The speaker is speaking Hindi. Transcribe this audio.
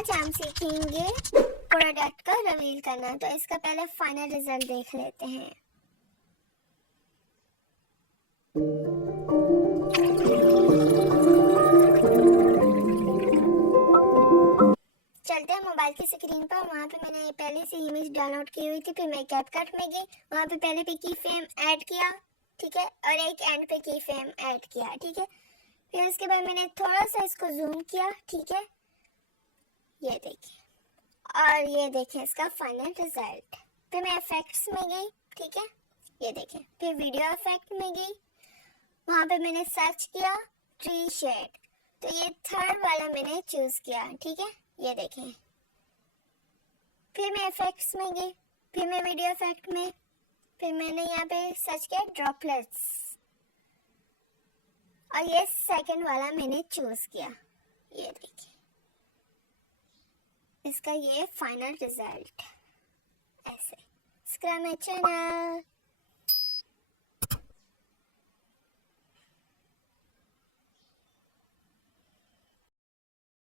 आज हम सीखेंगे प्रोडक्ट का रिवील करना। तो इसका पहले फाइनल रिजल्ट देख लेते हैं। चलते हैं मोबाइल की स्क्रीन पर। वहाँ पे मैंने पहले से इमेज डाउनलोड की हुई थी। फिर मैं कैपकट में गई, वहाँ पे पहले पे की फ्रेम ऐड किया, ठीक है, और एक एंड पे की फ्रेम ऐड किया, ठीक है। फिर उसके बाद मैंने थोड़ा सा इसको जूम किया, ठीक है, ये देखिए, और ये देखें इसका फाइनल रिजल्ट। फिर मैं इफेक्ट्स में गई, ठीक है, ये देखें। फिर वीडियो इफेक्ट में गई, वहाँ पे मैंने सर्च किया ट्री शेड, तो ये थर्ड वाला मैंने चूज किया, ठीक है, ये देखें। फिर मैं इफेक्ट्स में गई, फिर मैं वीडियो इफेक्ट में, फिर मैंने यहाँ पे सर्च किया ड्रॉपलेट्स, और ये सेकंड वाला मैंने चूज किया, ये देखिए इसका ये फाइनल रिजल्ट। ऐसे सब्सक्राइब माय चैनल।